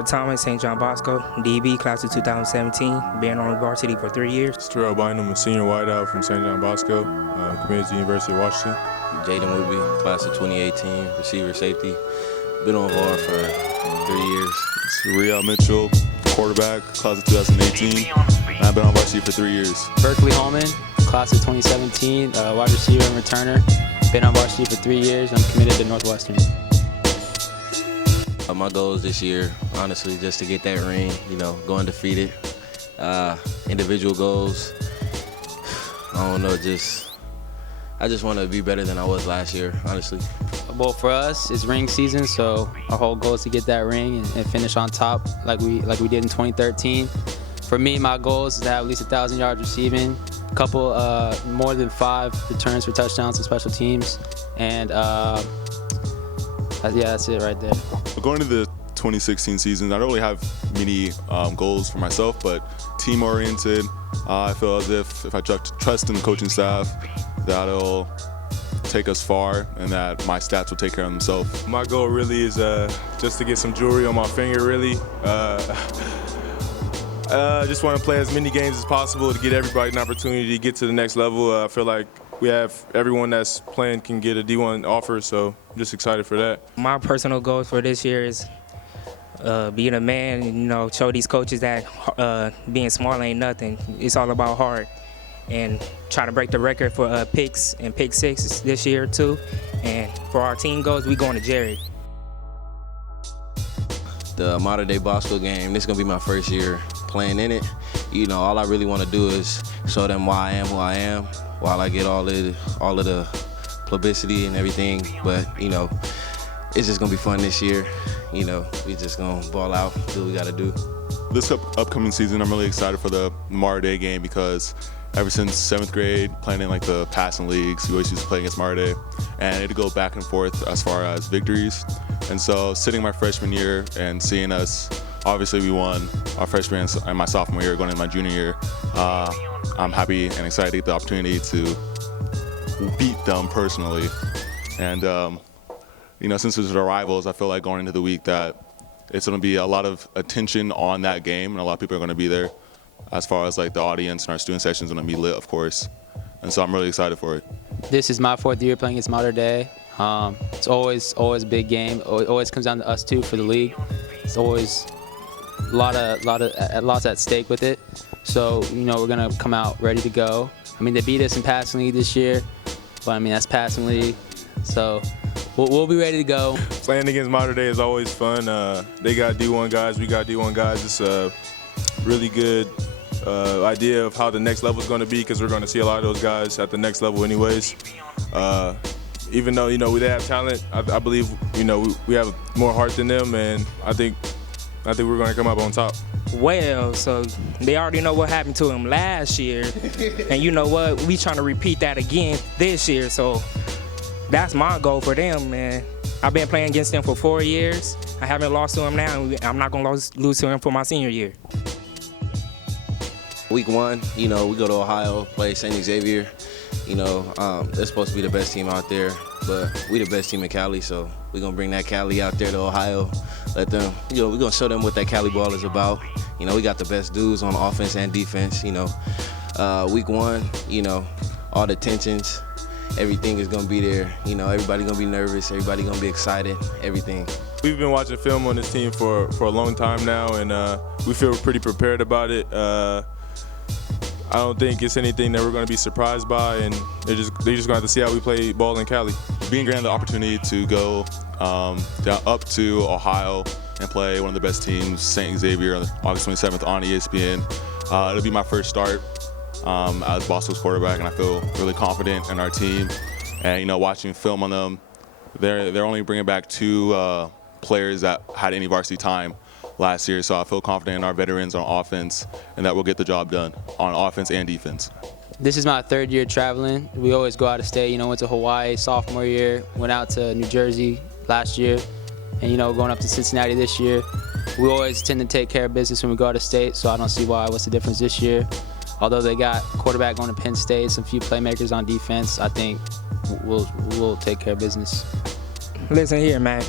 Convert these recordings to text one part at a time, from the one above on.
Terrell Thomas, St. John Bosco, DB, class of 2017, been on varsity for 3 years. It's Terrell Bynum, a senior wideout from St. John Bosco, committed to the University of Washington. Jaiden Woodbey, class of 2018, receiver, safety. Been on VAR for 3 years. It's Terrell Mitchell, quarterback, class of 2018. And I've been on varsity for 3 years. Berkeley Holman, class of 2017, wide receiver and returner. Been on varsity for 3 years. I'm committed to Northwestern. My goals this year, honestly, just to get that ring, go undefeated. Individual goals, I don't know, I just want to be better than I was last year, honestly. Well, for us, it's ring season, so our whole goal is to get that ring and finish on top like we did in 2013. For me, my goal is to have at least 1,000 yards receiving, a couple more than 5 returns for touchdowns and special teams, and yeah, that's it right there. Going into the 2016 season, I don't really have many goals for myself, but team-oriented. I feel as if I trust in the coaching staff, that'll take us far and that my stats will take care of themselves. My goal really is just to get some jewelry on my finger, really. I just want to play as many games as possible to get everybody an opportunity to get to the next level. I feel like we have everyone that's playing can get a D1 offer, so I'm just excited for that. My personal goals for this year is being a man and, show these coaches that being small ain't nothing. It's all about hard. And try to break the record for picks and pick sixes this year too. And for our team goals, we going to Jerry. The modern-day Bosco game, this is going to be my first year playing in it. All I really want to do is show them why I am who I am, while I get all of the publicity and everything. But, it's just going to be fun this year. We just going to ball out, do what we got to do. This upcoming season, I'm really excited for the Mater Dei game because ever since 7th grade, playing in the passing leagues, we always used to play against Mater Dei, and it'd go back and forth as far as victories. And so sitting my freshman year and seeing us, obviously we won our freshman and my sophomore year, going into my junior year, I'm happy and excited to get the opportunity to beat them personally. And since it's our rivals, I feel like going into the week that it's going to be a lot of attention on that game, and a lot of people are going to be there. As far as the audience and our student section is going to be lit, of course. And so I'm really excited for it. This is my 4th year playing against Mater Dei. It's always a big game. It always comes down to us two for the league. It's always lots at stake with it. So we're gonna come out ready to go. They beat us in passing league this year, but that's passing league. So we'll be ready to go. Playing against Mater Dei is always fun. They got D1 guys, we got D1 guys. It's a really good idea of how the next level is going to be, because we're going to see a lot of those guys at the next level anyways. Even though they have talent, I believe we have more heart than them, and I think we're going to come up on top. Well, so they already know what happened to him last year, and you know what? We trying to repeat that again this year. So that's my goal for them, man. I've been playing against them for 4 years. I haven't lost to him now, and I'm not going to lose to him for my senior year. Week 1, we go to Ohio, play St. Xavier. They're supposed to be the best team out there, but we the best team in Cali, so we're going to bring that Cali out there to Ohio. Let them, we're going to show them what that Cali ball is about. We got the best dudes on offense and defense. Week 1, all the tensions, everything is going to be there. Everybody going to be nervous, everybody going to be excited, everything. We've been watching film on this team for a long time now, and we feel pretty prepared about it. I don't think it's anything that we're going to be surprised by, and they're just going to have to see how we play ball in Cali. Being granted the opportunity to go down up to Ohio and play one of the best teams, St. Xavier, on August 27th on ESPN, it'll be my first start as Bosco's quarterback, and I feel really confident in our team. And watching film on them, they're only bringing back 2 players that had any varsity time last year, so I feel confident in our veterans on offense and that we'll get the job done on offense and defense. This is my 3rd year traveling. We always go out of state. Went to Hawaii sophomore year, went out to New Jersey last year, and going up to Cincinnati this year. We always tend to take care of business when we go out of state, so I don't see what's the difference this year. Although they got quarterback going to Penn State, some few playmakers on defense, I think we'll take care of business. Listen here, man.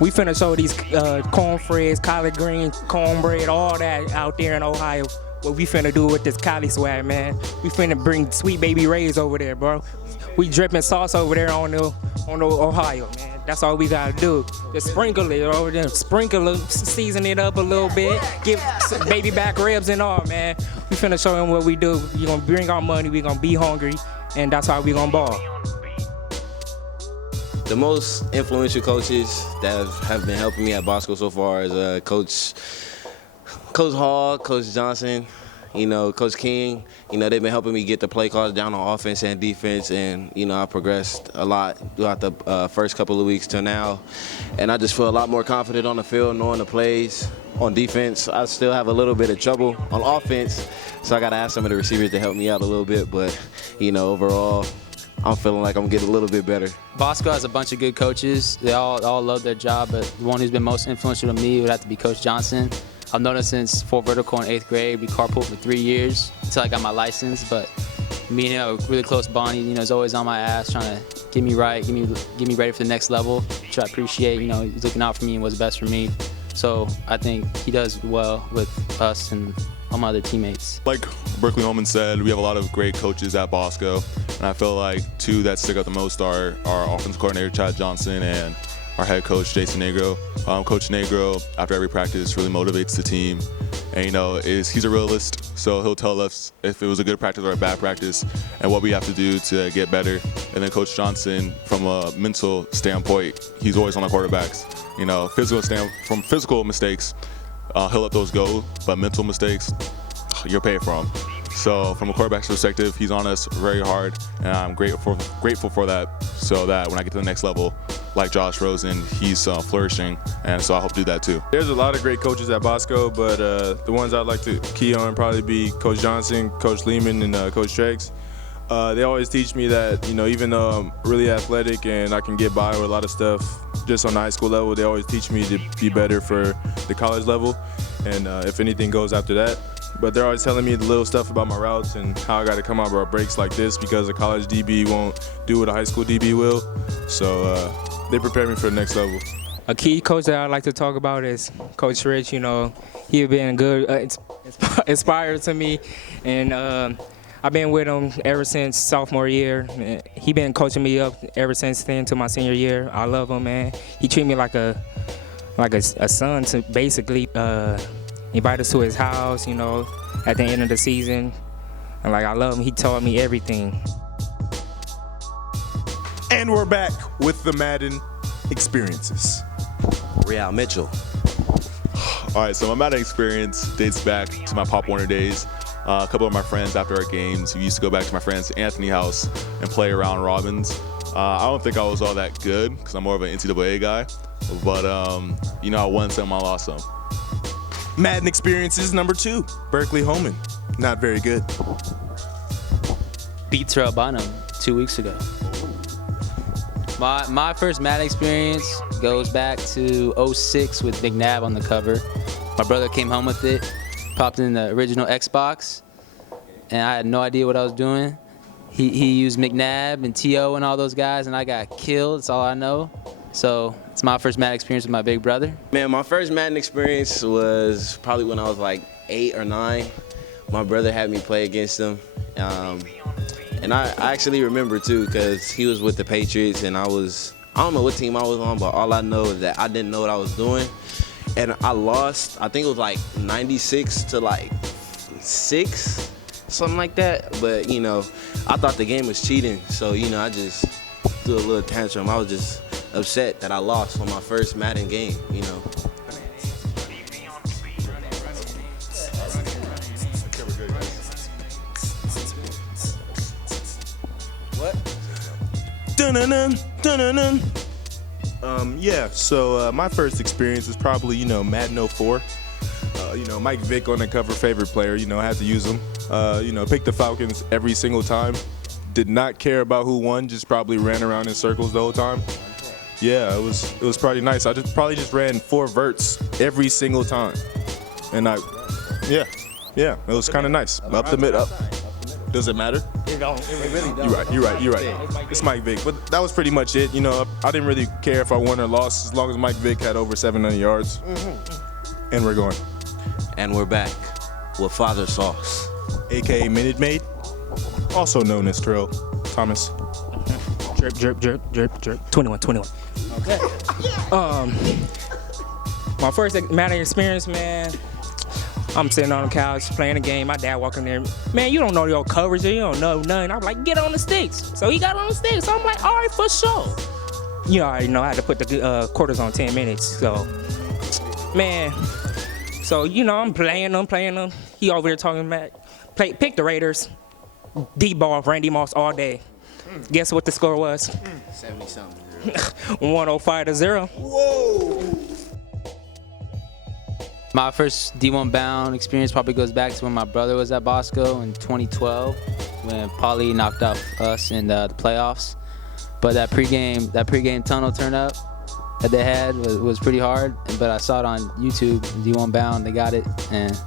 We finna show these cornfreads, collard green, cornbread, all that out there in Ohio. What we finna do with this Cali swag, man. We finna bring Sweet Baby Ray's over there, bro. We dripping sauce over there on the Ohio, man. That's all we gotta do. Just sprinkle it over there, sprinkle it, season it up a little bit, give some baby back ribs and all, man. We finna show them what we do. We gonna bring our money, we gonna be hungry, and that's how we gonna ball. The most influential coaches that have been helping me at Bosco so far is Coach Hall, Coach Johnson, Coach King. They've been helping me get the play calls down on offense and defense, and, I progressed a lot throughout the first couple of weeks till now. And I just feel a lot more confident on the field, knowing the plays. On defense, I still have a little bit of trouble. On offense, so I got to ask some of the receivers to help me out a little bit. But, overall, I'm feeling like I'm getting a little bit better. Bosco has a bunch of good coaches. They all love their job, but the one who's been most influential to me would have to be Coach Johnson. I've known him since 4 vertical in 8th grade. We carpooled for 3 years until I got my license, but me and him have a really close bond. He's always on my ass trying to get me right, get me ready for the next level, which I appreciate. He's looking out for me and what's best for me. So I think he does well with us and all my other teammates. Like Berkeley Holman said, we have a lot of great coaches at Bosco, and I feel like 2 that stick out the most are our offensive coordinator, Chad Johnson, and our head coach, Jason Negro. Coach Negro, after every practice, really motivates the team. And, he's a realist, so he'll tell us if it was a good practice or a bad practice and what we have to do to get better. And then Coach Johnson, from a mental standpoint, he's always on the quarterbacks. From physical mistakes, he'll let those go, but mental mistakes, you're paying for them. So from a quarterback's perspective, he's on us very hard, and I'm grateful for that, so that when I get to the next level, like Josh Rosen, he's flourishing, and so I hope to do that too. There's a lot of great coaches at Bosco, but the ones I'd like to key on probably be Coach Johnson, Coach Lehman, and Coach Treggs. They always teach me that, even though I'm really athletic and I can get by with a lot of stuff just on the high school level, they always teach me to be better for the college level, and if anything goes after that. But they're always telling me the little stuff about my routes and how I got to come out of breaks like this because a college DB won't do what a high school DB will. So they prepare me for the next level. A key coach that I'd like to talk about is Coach Rich. He's been good, inspired to me, and I've been with him ever since sophomore year. He been coaching me up ever since then to my senior year. I love him, man. He treat me like a son to basically invite us to his house, at the end of the season. And I love him. He taught me everything. And we're back with the Madden experiences. Real Mitchell. All right, so my Madden experience dates back to my Pop Warner days. A couple of my friends, after our games, we used to go back to my friend's Anthony house and play around Robins. I don't think I was all that good because I'm more of an NCAA guy, but I won some, I lost some. Madden experiences number 2, Berkeley Holman. Not very good. Beat Terrell Bynum 2 weeks ago. My first Madden experience goes back to 06 with McNabb on the cover. My brother came home with it, popped in the original Xbox, and I had no idea what I was doing. He used McNabb and T.O. and all those guys, and I got killed. That's all I know. So it's my first Madden experience with my big brother. Man, my first Madden experience was probably when I was like 8 or 9. My brother had me play against him. And I actually remember too, because he was with the Patriots and I don't know what team I was on, but all I know is that I didn't know what I was doing. And I lost, I think it was like 96 to like 6, something like that. But, I thought the game was cheating. So, I just threw a little tantrum. I was just upset that I lost on my first Madden game, What? Dun-dun-dun, dun-dun-dun. So my first experience was probably, Madden 04. Mike Vick on the cover, favorite player, I had to use him. Picked the Falcons every single time. Did not care about who won, just probably ran around in circles the whole time. Yeah, it was pretty nice. I probably just ran 4 verts every single time. And it was kind of nice. Up the mid, up. Does it matter? It don't. It really don't. You're right. It's Mike Vick. But that was pretty much it. You know, I didn't really care if I won or lost as long as Mike Vick had over 700 yards. And we're going. And we're back with Father Sauce. AKA Minute Maid, also known as Terrell Thomas. Drip. 21. Okay. My first Madden experience, man. I'm sitting on the couch playing a game. My dad walking there. Man, you don't know your coverage. You don't know nothing. I'm like, get on the sticks. So he got on the sticks. So I'm like, all right, for sure. You already know I had to put the quarters on 10 minutes. So, man. So, you know, I'm playing them. He over there talking about, pick the Raiders. D-ball, Randy Moss all day. Guess what the score was? 70-something. 105-0. Whoa! My first D1 bound experience probably goes back to when my brother was at Bosco in 2012 when Paulie knocked out us in the playoffs. But that pregame tunnel turn up that they had was pretty hard. But I saw it on YouTube, D1 bound, they got it, and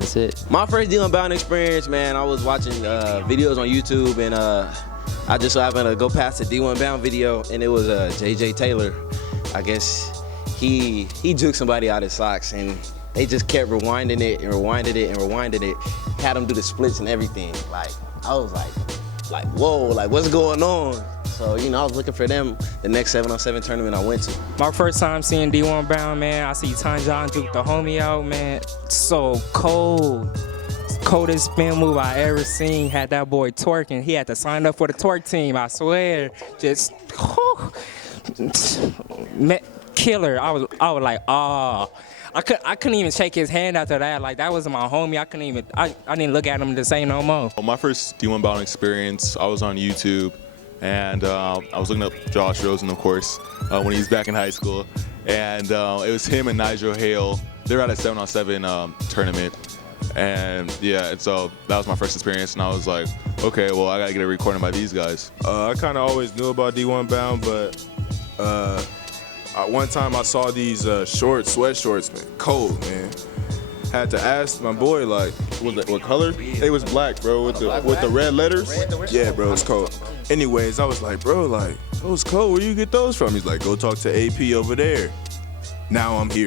that's it. My first D1 bound experience, man, I was watching videos on YouTube, and I just so happened to go past the D1 bound video, and it was J.J. Taylor. I guess he juked somebody out his socks, and they just kept rewinding it. Had him do the splits and everything. Like, I was like, whoa, like, what's going on? So, you know, I was looking for them the next 7-on-7 tournament I went to. My first time seeing D1 bound, man, I see Ty John juke the homie out, man. So cold. Coldest spin move I ever seen. Had that boy twerking. He had to sign up for the twerk team, I swear. Just, killer. I was like, ah. I couldn't even shake his hand after that. Like, that was my homie. I didn't look at him to say no more. Well, my first D1 bound experience, I was on YouTube, and I was looking up Josh Rosen, of course, when he was back in high school. And it was him and Nigel Hale. They were at a 7-on-7 tournament. And so that was my first experience, and I was like, okay, well, I gotta get a recording by these guys. I kind of always knew about D1 bound, but one time I saw these sweat shorts, man, cold, man. Had to ask my boy, like, what color? They was black, bro, with the red letters. Yeah, bro, it was cold. Anyways, I was like, bro, like, those cold. Where you get those from? He's like, go talk to AP over there. Now I'm here.